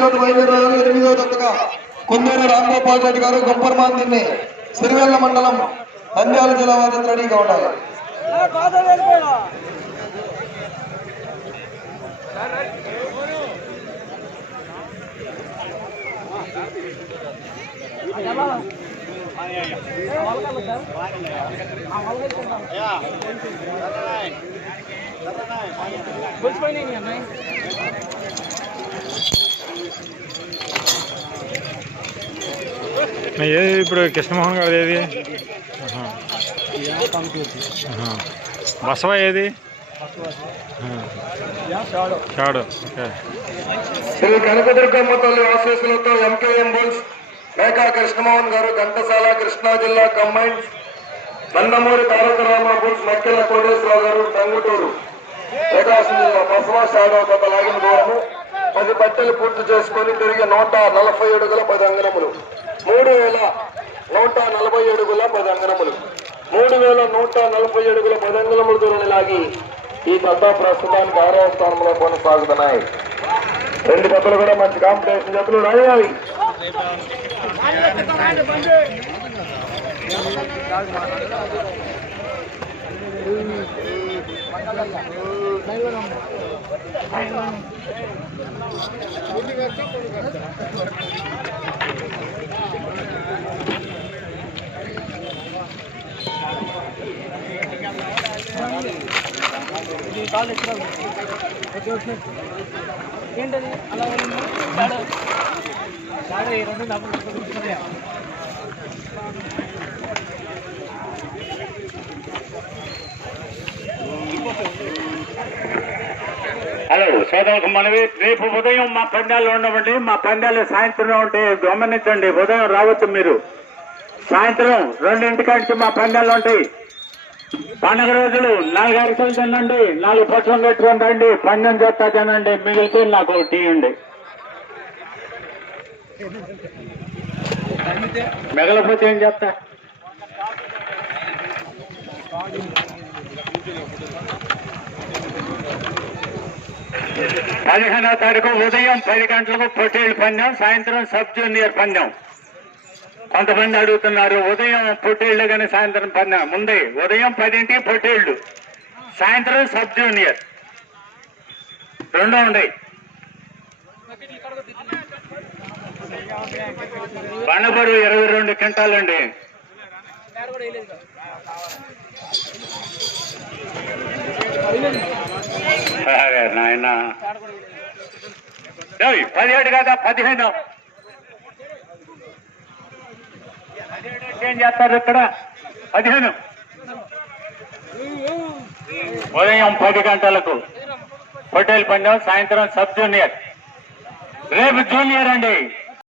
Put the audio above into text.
జత బయలుదేరారు ఎనిమిదో జతగా కుందూరు రామ్గోపాల్ రెడ్డి గారు గొప్పర్మాన్ దిన్ని సిరివెల్ల మండలం నంద్యాల జిల్లా వారి రెడీగా ఉండాలి. ఏది ఇప్పుడు కృష్ణమోహన్ గారు ఏది బసవ ఏది షాడు శ్రీ కనకదుర్గమ్మ తల్లి ఆశీస్సులతో ఎంకేఎం బుల్స్ మేకా కృష్ణమోహన్ గారు ఘంటసాల కృష్ణా జిల్లా కంబైన్స్ నందమూరి తారకరామ బుల్స్ మక్కెల కోటేశ్వరరావు గారు టంగుటూరు ప్రకాశం జిల్లా బసవా షాడో గత లాగిన దూరము పది బట్టలు పూర్తి చేసుకొని తిరిగి నూట నలభై అడుగుల పది అంగనములు మూడు వేల నూట నలభై అడుగుల పది అంగనములు మూడు వేల నూట నలభై అడుగుల పది అంగనములు దూరనిలాగి లాగి ఈ దత్త ప్రస్తుతానికి ఆరవ స్థానంలో కొనసాగుతున్నాయి. రెండు జతలు కూడా మంచి కాంపిటీషన్ జతలు రాయాలి. ఏంటది అలా ఉంది షాడో షాడో ఈ రెండు డబ్బులు సోదరులకు మనవి రేపు ఉదయం మా పందాలు ఉండవండి. మా పందాలు సాయంత్రం ఉంటే గమనించండి. ఉదయం రావచ్చు మీరు. సాయంత్రం రెండింటికంటే మా పందాలు ఉంటాయి. పండుగ రోజులు నాలుగు అరిసెలు తినండి. నాలుగు పట్లం పెట్టుకొని రండి. పందెం చేస్తా తినండి. మిగిలితే నాకు టీ ఉండి మిగలపోతే ఏం చెప్తా పదిహేనో తారీఖు ఉదయం పది గంటలకు పొట్టేళ్ళు పందెం సాయంత్రం సబ్ జూనియర్ పందెం. కొంతమంది అడుగుతున్నారు ఉదయం పొట్టేళ్ళు కానీ సాయంత్రం పందెం. ముందే ఉదయం పదింటికి పొట్టేళ్ళు సాయంత్రం సబ్ జూనియర్. రెండు ఉన్నాయి బండబరు ఇరవై రెండు క్వింటాలండి. సరే నాయన. పదిహేడు కదా పదిహేను? ఏం చేస్తారు ఇక్కడ? పదిహేను. ఉదయం పది గంటలకు పటేల్ పంజాబ్ సాయంత్రం సబ్ జూనియర్. రేపు జూనియర్ అండి.